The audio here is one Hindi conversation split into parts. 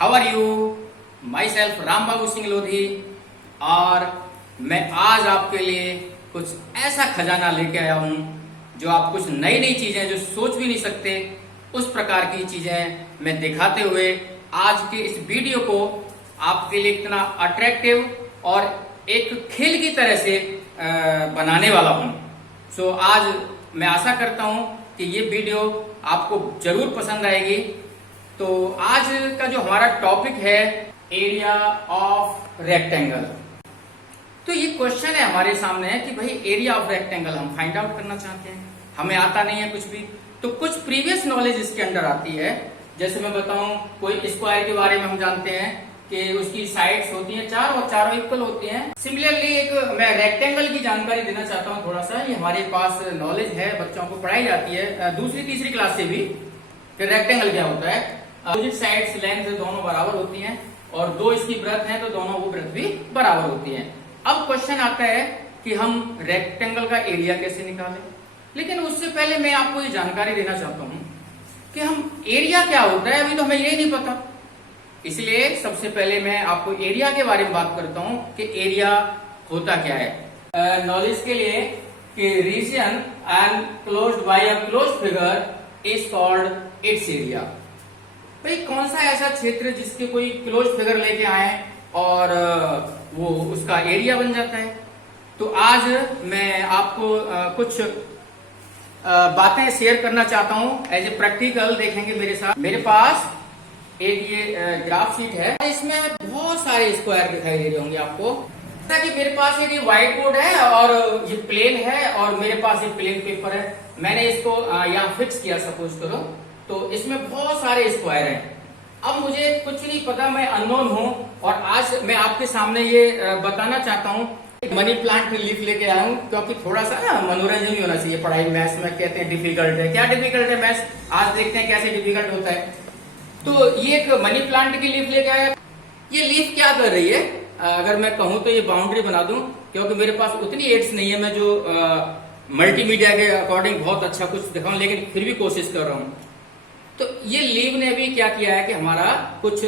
How are you? Myself Ram Babu Singh Lodhi. और मैं आज आपके लिए कुछ ऐसा खजाना लेके आया हूं जो आप कुछ नई नई चीजें जो सोच भी नहीं सकते उस प्रकार की चीजें मैं दिखाते हुए आज के इस वीडियो को आपके लिए इतना अट्रैक्टिव और एक खेल की तरह से बनाने वाला हूं। सो आज मैं आशा करता हूं कि ये वीडियो आपको जरूर पसंद आएगी। तो आज का जो हमारा टॉपिक है एरिया ऑफ रेक्टेंगल। तो ये क्वेश्चन है हमारे सामने है कि भाई एरिया ऑफ रेक्टेंगल हम फाइंड आउट करना चाहते हैं, हमें आता नहीं है कुछ भी। तो कुछ प्रीवियस नॉलेज इसके अंदर आती है। जैसे मैं बताऊं, कोई स्क्वायर के बारे में हम जानते हैं कि उसकी साइड्स होती हैं चार और चारों इक्वल होती हैं। सिमिलरली एक मैं रेक्टेंगल की जानकारी देना चाहता हूं थोड़ा सा। ये हमारे पास नॉलेज है, बच्चों को पढ़ाई जाती है दूसरी तीसरी क्लास से भी कि रेक्टेंगल क्या होता है। अपोजिट साइड्स लेंथ दोनों बराबर होती हैं और दो इसकी ब्रेथ है तो दोनों वो ब्रेथ भी बराबर होती है। अब क्वेश्चन आता है कि हम रेक्टेंगल का एरिया कैसे निकालें। लेकिन उससे पहले मैं आपको ये जानकारी देना चाहता हूं कि हम एरिया क्या होता है, अभी तो हमें ये नहीं पता। इसलिए सबसे पहले मैं आपको एरिया के बारे में बात करता हूं कि एरिया होता क्या है। नॉलेज के लिए कि region enclosed by a closed figure is called its area. भाई कौन सा ऐसा क्षेत्र जिसके कोई क्लोज फिगर लेके आए और वो उसका एरिया बन जाता है। तो आज मैं आपको कुछ बातें शेयर करना चाहता हूं एज ए प्रैक्टिकल। देखेंगे मेरे साथ। मेरे पास एक ये ग्राफ शीट है, इसमें बहुत सारे स्क्वायर दिखाई दे रहे होंगे आपको। जैसा कि मेरे पास एक व्हाइट बोर्ड है और ये प्लेन है और मेरे पास एक प्लेन पेपर है। मैंने इसको यहाँ फिक्स किया सपोज करो, तो इसमें बहुत सारे स्क्वायर हैं। अब मुझे कुछ नहीं पता, मैं अननोन हूं और आज मैं आपके सामने ये बताना चाहता हूं। मनी प्लांट लीफ लेके आया हूं क्योंकि थोड़ा सा ना मनोरंजन भी होना चाहिए। पढ़ाई मैथ्स में कहते हैं डिफिकल्ट है, क्या डिफिकल्ट है मैथ्स, आज देखते हैं कैसे डिफिकल्ट होता है। तो ये एक मनी प्लांट की लीफ लेके आया। ये लीफ क्या कर रही है, अगर मैं कहूं तो ये बाउंड्री बना दूं, क्योंकि मेरे पास उतनी एड्स नहीं है मैं जो मल्टीमीडिया के अकॉर्डिंग बहुत अच्छा कुछ दिखाऊं, लेकिन फिर भी कोशिश कर रहा हूं। तो ये लीव ने भी क्या किया है कि हमारा कुछ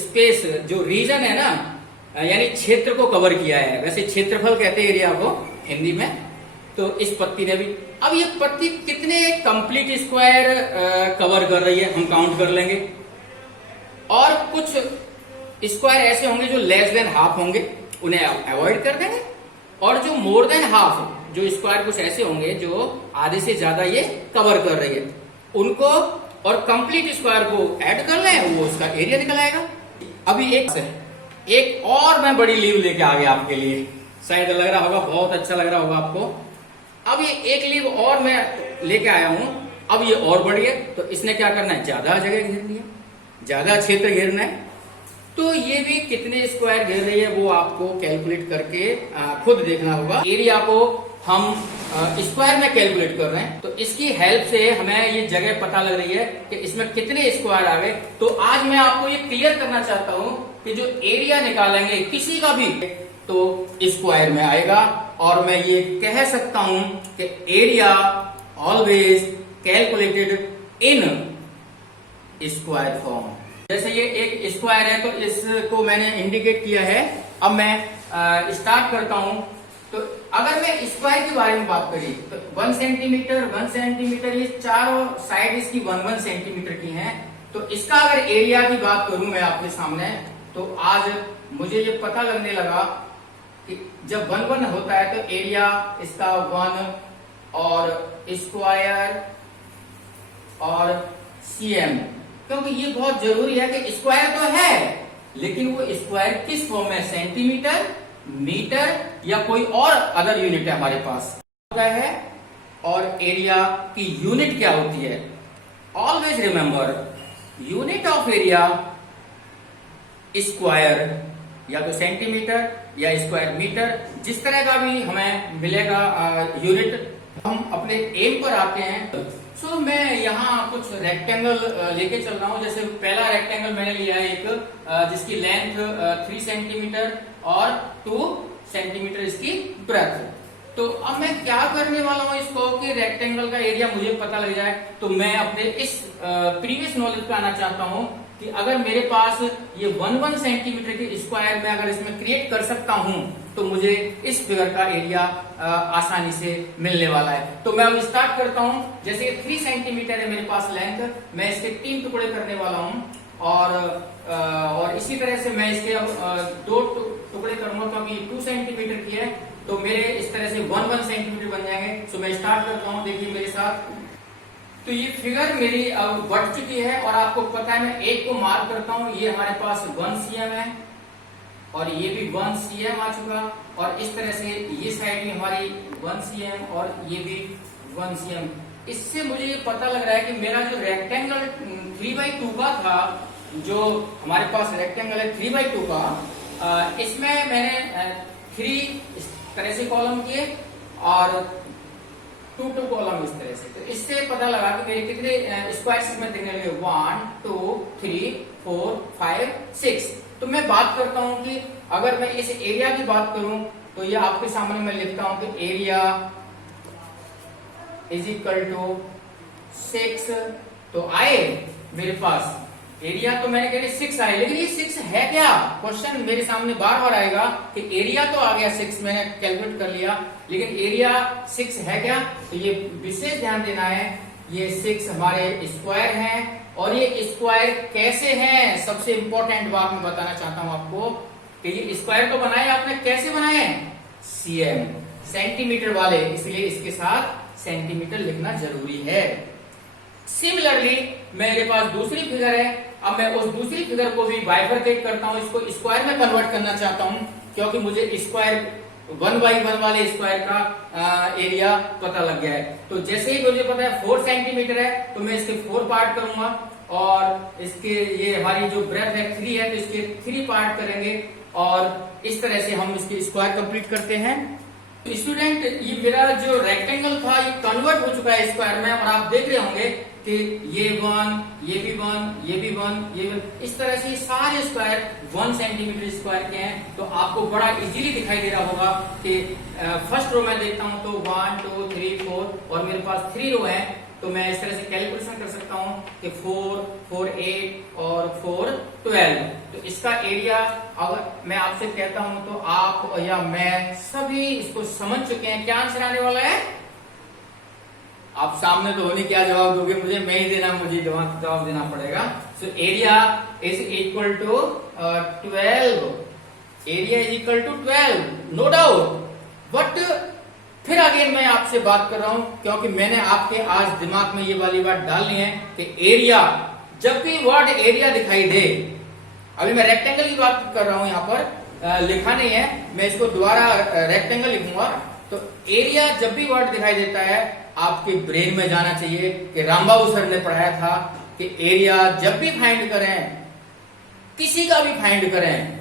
स्पेस जो रीजन है ना, यानी क्षेत्र को कवर किया है। वैसे क्षेत्रफल कहते हैं एरिया को हिंदी में। तो इस पत्ती ने भी, अब ये पत्ती कितने कंप्लीट स्क्वायर कवर कर रही है हम काउंट कर लेंगे। और कुछ स्क्वायर ऐसे होंगे जो लेस देन हाफ होंगे, उन्हें अवॉइड कर देंगे। और जो मोर देन हाफ, जो स्क्वायर कुछ ऐसे होंगे जो आधे से ज्यादा ये कवर कर रही है, उनको और कंप्लीट स्क्वायर को ऐड कर लें, वो उसका एरिया निकल आएगा। अभी एक और मैं बड़ी लीव लेके आ गया आपके लिए। शायद लग रहा होगा, बहुत अच्छा लग रहा होगा आपको। अब ये एक लीव और मैं लेके आया हूं। अब ये और बड़ी है, तो इसने क्या करना है, ज्यादा जगह घेरनी है, ज्यादा क्षेत्र घेरना है। तो ये भी कितने स्क्वायर घेर रही है वो आपको कैलकुलेट करके खुद देखना होगा। एरिया को हम स्क्वायर में कैलकुलेट कर रहे हैं, तो इसकी हेल्प से हमें ये जगह पता लग रही है कि इसमें कितने स्क्वायर आ गए। तो आज मैं आपको ये क्लियर करना चाहता हूं कि जो एरिया निकालेंगे किसी का भी तो स्क्वायर में आएगा। और मैं ये कह सकता हूं कि area always calculated in square form. जैसे ये एक स्क्वायर है तो इसको मैंने इंडिकेट किया है। अब मैं स्टार्ट करता हूं। तो अगर मैं स्क्वायर के बारे में बात करी तो 1 सेंटीमीटर 1 सेंटीमीटर, ये चारों साइड इसकी 1 सेंटीमीटर की हैं। तो इसका अगर एरिया की बात करूं मैं आपके सामने, तो आज मुझे ये पता लगने लगा कि जब 1 होता है तो एरिया इसका 1 और स्क्वायर और cm, क्योंकि ये बहुत जरूरी है कि स्क्वायर तो है लेकिन वो स्क्वायर किस फॉर्म में, सेंटीमीटर, मीटर या कोई और अदर यूनिट है हमारे पास है। और एरिया की यूनिट क्या होती है, always remember unit of area square, या तो सेंटीमीटर या स्क्वायर मीटर, जिस तरह का भी हमें मिलेगा यूनिट। हम अपने एम पर आते हैं। सो मैं यहाँ कुछ रेक्टेंगल लेके चल रहा हूँ। जैसे पहला रेक्टेंगल मैंने लिया है एक जिसकी लेंथ 3 सेंटीमीटर और 2 सेंटीमीटर इसकी ब्रेथ। तो अब मैं क्या करने वाला हूँ इसको कि रेक्टेंगल का एरिया मुझे पता लग जाए, तो मैं अपने इस प्रीवियस नॉलेज पे आना चाहता हूँ कि अगर मेरे पास ये 1 सेंटीमीटर के स्क्वायर में अगर इसमें क्रिएट कर सकता हूं तो मुझे इस फिगर का एरिया आसानी से मिलने वाला है। तो मैं अब स्टार्ट करता हूं। जैसे 3 सेंटीमीटर है मेरे पास लेंथ, मैं इसके 3 टुकड़े करने वाला हूं और इसी तरह से मैं इसके अब 2 टुकड़े करूंगा क्योंकि 2 सेंटीमीटर की है तो मेरे इस तरह से 1 सेंटीमीटर बन जाएंगे। सो मैं स्टार्ट करता हूं, देखिए मेरे साथ। तो ये फिगर मेरी अब बढ़ चुकी है और आपको पता है मैं एक को मार्क करता हूं, ये हमारे पास 1 cm है और ये भी 1 cm आ चुका और इस तरह से ये साइड भी हमारी 1 cm और ये भी 1 cm। इससे मुझे ये पता लग रहा है कि मेरा जो रेक्टेंगल 3/2 का था, जो हमारे पास रेक्टेंगल है 3/2 का, इसमें मैंने 3 इस तरह से कॉलम किए और 2 कॉलम इस तरह से। तो इससे पता लगा कि मेरे कितने स्क्वायर में दिखने लगे, 1 2 3 4 5 6। तो मैं बात करता हूं कि अगर मैं इस एरिया की बात करूं तो ये आपके सामने मैं लिखता हूं कि एरिया इज इक्वल टू 6। तो आए मेरे पास एरिया, तो मैंने कह 6 आए, लेकिन ये 6 है क्या? क्वेश्चन मेरे सामने बार बार आएगा कि एरिया तो आ गया 6, मैंने कैलकुलेट कर लिया, लेकिन एरिया 6 है क्या? तो ये विशेष ध्यान देना है, ये 6 हमारे स्क्वायर हैं और ये स्क्वायर कैसे हैं, सबसे इंपॉर्टेंट बात मैं बताना चाहता हूं आपको कि ये स्क्वायर तो बनाए आपने, कैसे बनाए? cm, सेंटीमीटर वाले, इसलिए इसके साथ सेंटीमीटर लिखना जरूरी है। सिमिलरली मेरे पास दूसरी फिगर है, अब मैं उस दूसरी फिगर को भी बाइफरकेट करता हूं, इसको स्क्वायर में कन्वर्ट करना चाहता हूं क्योंकि मुझे स्क्वायर 1/1 वाले स्क्वायर का एरिया पता लग गया है। तो जैसे ही मुझे पता है 4 सेंटीमीटर है तो मैं इसके 4 पार्ट करूंगा और इसके ये हमारी जो ब्रेथ है 3 है तो इसके 3 पार्ट करेंगे और इस तरह से हम इसके स्क्वायर कंप्लीट करते हैं। तो स्टूडेंट, ये मेरा जो रेक्टेंगल था ये कन्वर्ट हो चुका है स्क्वायर में और आप देख रहे होंगे कि ये 1, ये भी 1, ये भी 1, ये भी, इस तरह से सारे स्क्वायर 1 सेंटीमीटर स्क्वायर के हैं। तो आपको बड़ा इजीली दिखाई दे रहा होगा कि फर्स्ट रो में देखता हूं तो 1 2 3 4 और मेरे पास 3 रो है, तो मैं इस तरह से कैलकुलेशन कर सकता हूं कि 4 4 8 और 4 12। तो इसका एरिया अगर मैं आपसे कहता हूं तो आप या मैं सभी इसको समझ चुके हैं। क्या आंसर आने वाला है? आप सामने तो होने क्या जवाब दोगे मुझे, मैं ही देना, मुझे जवाब देना पड़ेगा। So area is equal to 12, area is equal to 12, no doubt. But फिर अगेन मैं आपसे बात कर रहा हूं क्योंकि मैंने आपके आज दिमाग में ये वाली बात डालनी है कि एरिया, जब भी वर्ड एरिया दिखाई दे, अभी मैं रेक्टेंगल की बात कर रहा हूं, यहां पर लिखा नहीं है, मैं इसको दोबारा रेक्टेंगल लिखूंगा। तो एरिया जब भी वर्ड दिखाई देता है आपके ब्रेन में जाना चाहिए कि रामबाबू सर ने पढ़ाया था कि एरिया जब भी फाइंड करें, किसी का भी फाइंड करें,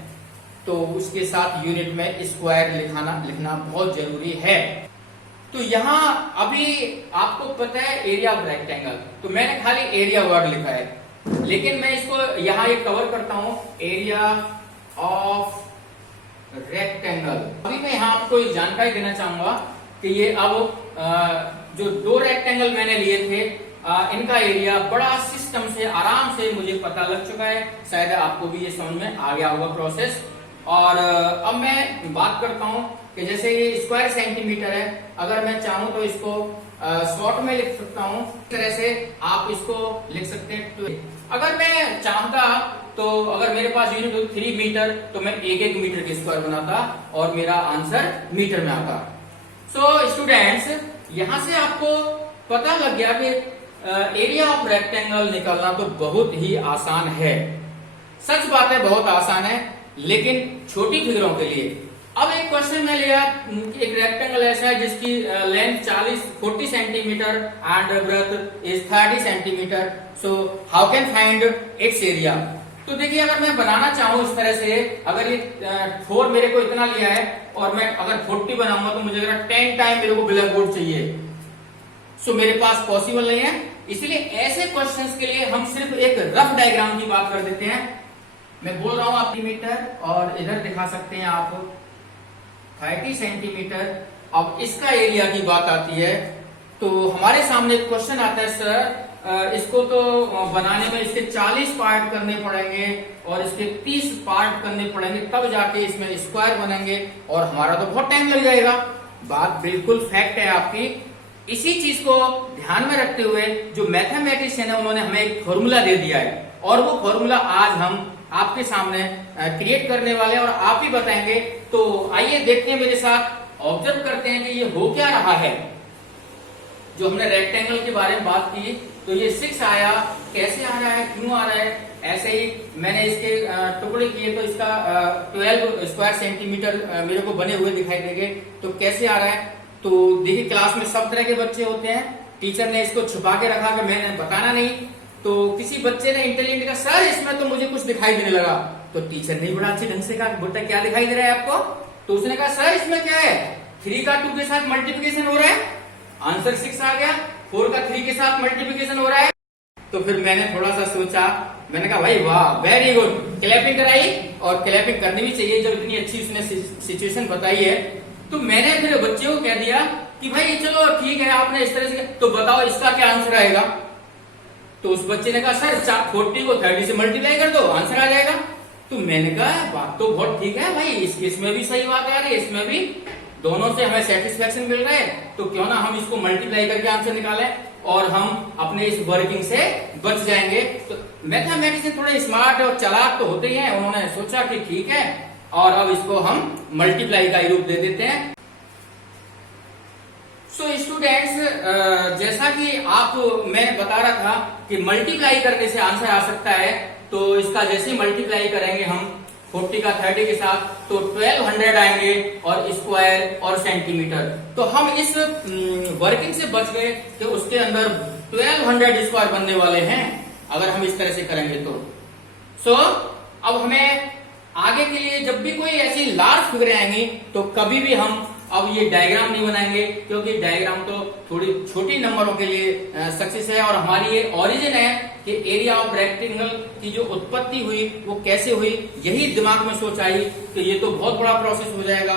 तो उसके साथ यूनिट में स्क्वायर लिखना बहुत जरूरी है। तो यहां अभी आपको पता है एरिया ऑफ रेक्टेंगल, तो मैंने खाली एरिया वर्ड लिखा है, लेकिन मैं इसको यहां ये कवर करता हूं, एरिया ऑफ रेक्टेंगल। अभी मैं यहां आपको एक जानकारी देना चाहूंगा कि ये अब जो 2 रेक्टेंगल मैंने लिए थे इनका एरिया बड़ा सिस्टम से आराम से मुझे पता लग चुका है, शायद आपको भी ये समझ में आ गया होगा प्रोसेस। और अब मैं बात करता हूं कि जैसे ये स्क्वायर सेंटीमीटर है, अगर मैं चाहूं तो इसको शॉर्ट में लिख सकता हूं, इस तरह से आप इसको लिख सकते हैं। अगर मैं चाहता तो अगर मेरे पास यूनिट हो 3 मीटर तो मैं 1 मीटर के स्क्वायर बनाता और मेरा आंसर मीटर में आता। सो स्टूडेंट्स, यहां से आपको पता लग गया कि एरिया ऑफ रेक्टेंगल निकालना तो बहुत ही आसान है। सच बात है, बहुत आसान है, लेकिन छोटी फिगरों के लिए। अब एक क्वेश्चन में लिया, एक रेक्टेंगल ऐसा है जिसकी length 40 centimetre and breadth is 30 centimetre. So how can find its area? तो देखिए, अगर मैं बनाना चाहूं इस तरह से, अगर ये 4 मेरे को इतना लिया है और मैं अगर 40 बनाऊंगा तो मुझे अगर 10 टाइम मेरे को ब्लैक बोर्ड चाहिए, सो मेरे पास पॉसिबल नहीं है। इसलिए ऐसे क्वेश्चंस के लिए हम सिर्फ एक रफ डायग्राम की बात कर देते हैं। मैं बोल रहा हूं आप मीटर और इधर दिखा सकते हैं आप 30 सेंटीमीटर। अब इसका एरिया की बात आती है तो हमारे सामने क्वेश्चन आता है, सर इसको तो बनाने में इसके 40 पार्ट करने पड़ेंगे और इसके 30 पार्ट करने पड़ेंगे, तब जाके इसमें स्क्वायर बनेंगे और हमारा तो बहुत टाइम लग जाएगा। बात बिल्कुल फैक्ट है आपकी। इसी चीज को ध्यान में रखते हुए जो मैथमेटिशियन है उन्होंने हमें एक फॉर्मूला दे दिया है और वो फॉर्मूला आज हम आपके सामने क्रिएट करने वाले हैं और आप ही बताएंगे। तो आइए देखते हैं मेरे साथ, ऑब्जर्व करते हैं कि ये हो क्या रहा है। जो हमने रेक्टेंगल के बारे में बात की तो ये 6 आया, कैसे आ रहा है, क्यों आ रहा है, ऐसे ही मैंने इसके टुकड़े किए तो इसका 12 स्क्वायर सेंटीमीटर मेरे को बने हुए दिखाई देंगे। तो कैसे आ रहा है, तो देखिए क्लास में सब तरह के बच्चे होते हैं, टीचर ने इसको छुपा के रखा कि मैंने बताना नहीं। तो किसी बच्चे ने इंटेलिजेंट का सर इसमें तो मुझे कुछ दिखाई देने लगा, तो टीचर ने बड़ा अच्छे ढंग से कहा बेटा क्या दिखाई दे रहा है आपको, तो उसने कहा सर इसमें क्या है, 3 का 2 के साथ मल्टीप्लिकेशन हो रहा है, आंसर 6 आ गया, 4 का 3 के साथ मल्टीप्लिकेशन हो रहा है। तो फिर मैंने थोड़ा सा सोचा, मैंने कहा भाई वाह वेरी गुड, क्लैपिंग कराई और क्लैपिंग करनी भी चाहिए जब इतनी अच्छी उसने सिचुएशन बताई है। तो मैंने फिर बच्चे को कह दिया कि भाई चलो ठीक है आपने इस तरह से, तो बताओ इसका क्या आंसर आएगा। तो उस बच्चे ने कहा सर 40 को 30 से मल्टीप्लाई कर दो आंसर आ जाएगा। तो मैंने कहा बात तो बहुत ठीक है भाई, इसमें भी सही बात आ रही है, इसमें भी दोनों से हमें सेटिस्फेक्शन मिल रहा है, तो क्यों ना हम इसको मल्टीप्लाई करके आंसर निकालें और हम अपने इस वर्किंग से बच जाएंगे। तो मैथमेटिशियन थोड़े स्मार्ट और चालाक तो होते ही हैं, उन्होंने सोचा कि ठीक है और अब इसको हम मल्टीप्लाई का रूप दे देते हैं। सो स्टूडेंट्स, जैसा कि आप मैं बता रहा था कि मल्टीप्लाई करने से आंसर आ सकता है, तो इसका जैसे मल्टीप्लाई करेंगे हम 40 का 30 के साथ तो 1200 आएंगे और स्क्वायर और सेंटीमीटर। तो हम इस वर्किंग से बच गए कि उसके अंदर 1200 स्क्वायर बनने वाले हैं अगर हम इस तरह से करेंगे तो। सो अब हमें आगे के लिए जब भी कोई ऐसी लार्ज फिगरें आएंगी तो कभी भी हम अब ये डायग्राम नहीं बनाएंगे, क्योंकि डायग्राम तो थोड़ी छोटी नंबरों के लिए सक्सेस है और हमारी ये ओरिजिन है कि एरिया ऑफ रेक्टेंगल की जो उत्पत्ति हुई वो कैसे हुई, यही दिमाग में सोच आई कि ये तो बहुत बड़ा प्रोसेस हो जाएगा,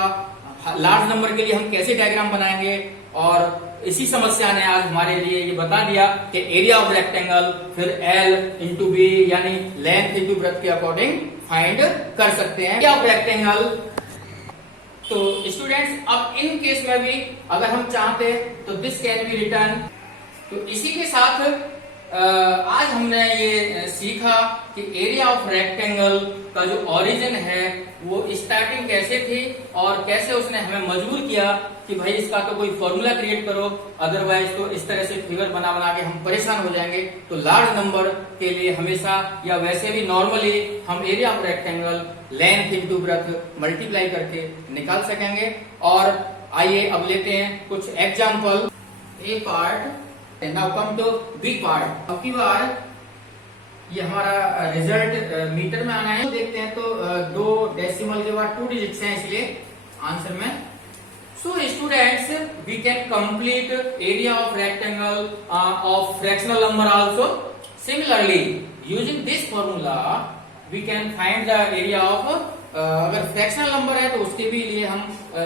लार्ज नंबर के लिए हम कैसे डायग्राम बनाएंगे। और इसी समस्या ने आज हमारे लिए ये बता दिया कि एरिया ऑफ रेक्टेंगल फिर L इंटू बी यानी लेंथ इंटू ब्रेड्थ के अकॉर्डिंग फाइंड कर सकते हैं एरिया ऑफ रेक्टेंगल। तो स्टूडेंट्स अब इन केस में भी अगर हम चाहते तो दिस कैन बी रिटर्न। तो इसी के साथ आज हमने ये सीखा कि एरिया ऑफ रेक्टेंगल का जो ओरिजिन है वो स्टार्टिंग कैसे थी और कैसे उसने हमें मजबूर किया कि भाई इसका तो कोई फॉर्मूला क्रिएट करो, अदरवाइज तो इस तरह से फिगर बना बना के हम परेशान हो जाएंगे। तो लार्ज नंबर के लिए हमेशा या वैसे भी नॉर्मली हम area of rectangle length into breadth multiply करके निकाल सकेंगे। और आइए अब लेते हैं कुछ example. A part now come to B part. अब की बार ये हमारा रिजल्ट मीटर में आना है, देखते हैं। तो 2 डेसिमल के बाद 2 डिजिट्स हैं इसलिए आंसर में। So students we can complete area of rectangle of fractional number also. Similarly using this formula we can find the area of अगर फ्रैक्शनल नंबर है तो उसके भी लिए हम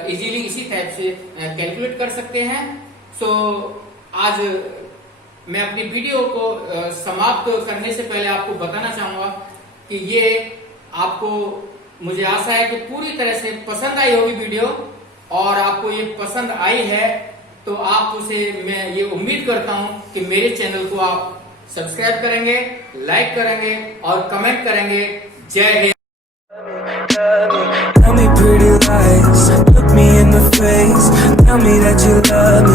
इजीली इसी टाइप से कैलकुलेट कर सकते हैं। सो आज मैं अपनी वीडियो को समाप्त करने से पहले आपको बताना चाहूंगा कि ये आपको मुझे आशा है कि पूरी तरह से पसंद आई होगी वीडियो, और आपको ये पसंद आई है तो आप उसे मैं ये उम्मीद करता हूं कि मेरे चैनल को आप सब्सक्राइब करेंगे, लाइक करेंगे और कमेंट करेंगे। जय Hind. Tell me pretty lies, look me in the face, tell me that you love me.